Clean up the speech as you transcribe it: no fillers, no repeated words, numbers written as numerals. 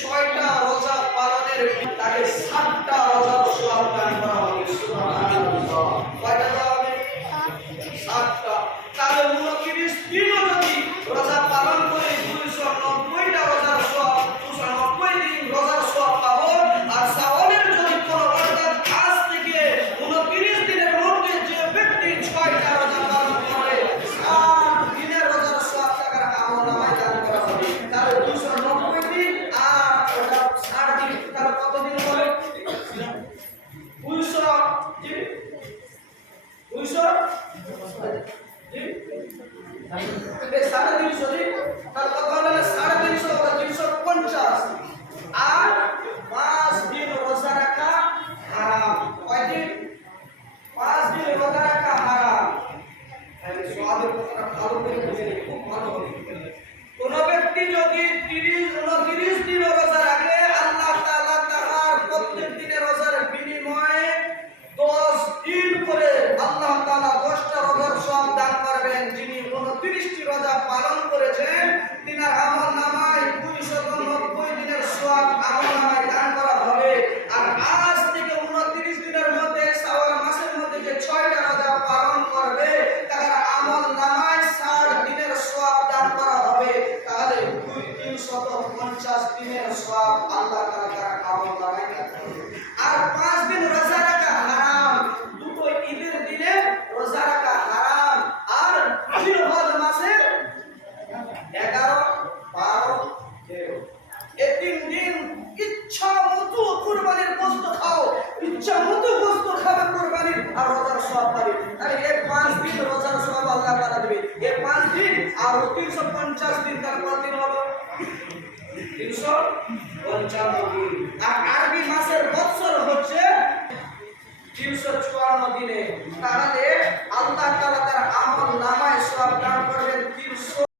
6টা রোজা পালনের তাকে 7টা রোজার সওয়াব দান করা হবে। সুবহানাল্লাহ। কয়টা দেওয়া হবে? 7টা। তাহলে 29 দিনও যদি রোজা পালন করে 290টা রোজার সওয়াব, 290 দিন রোজার সওয়াব পাবো। আর শাওয়ালের যদি কোনো অর্থাৎ আজ থেকে 29 দিনের মধ্যে যে ব্যক্তি 6টা রোজা পালন করে 7 দিনের রোজার সওয়াব টাকার আমলনামায় দান করা হবে। তাহলে 290 দিন আর ওটা 60 দিন, তাহলে কত দিন হবে? 200 জি 200 জি 350 জি, তাহলে কত হলো? 350 ওটা 350। আর 5 দিন রোজা রাখা হারাম। কয় দিন? 5 দিন রোজা রাখা হারাম। তাহলে সওয়াবের কথাটা ভালো করে বুঝে নিন, খুব ভালো হবে। কোন ব্যক্তি যদি 29 দিন রোজা রাখে, আল্লাহ তাআলা তার প্রত্যেক দিনের রোজার বিনিময়ে 10 দিন করে আল্লাহ তাআলা 10টা রোজার সওয়াব দান করবেন। যিনি 29টি রোজা পালন করেছেন তিনার আমলনামায় 290 দিনের সওয়াব আমলনামায় দান করা হবে। আর আজ থেকে 29 দিনের মধ্যে শাওয়াল মাসের মধ্যে যে 6টা রোজা পালন করবে তার আমলনামায় 60 দিনের সওয়াব দান করা হবে। তাহলে 350 দিনের সওয়াব আল্লাহ তাআলা তার আমলনামায় দান করবে। আর 5 দিন রোজা রাখা হারাম। দুটো ঈদের দিনে রোজা রাখা হারাম। আর জিলহজ মাসের 11, 12, 13 এই 3 দিন ইচ্ছা মতো কুরবানির গোশত খাও, ইচ্ছা মতো গোশত খাবে কুরবানির, আর রোজার সওয়াব পাবে। আরে এই 5 দিন রোজার সওয়াব আল্লাহ তাআলা দেবে। এই 5 দিন আর 350 দিন, তার কত দিন হলো? 355 দিন। আর আরবি মাসের বৎসর হচ্ছে 354 দিনে। তাহলে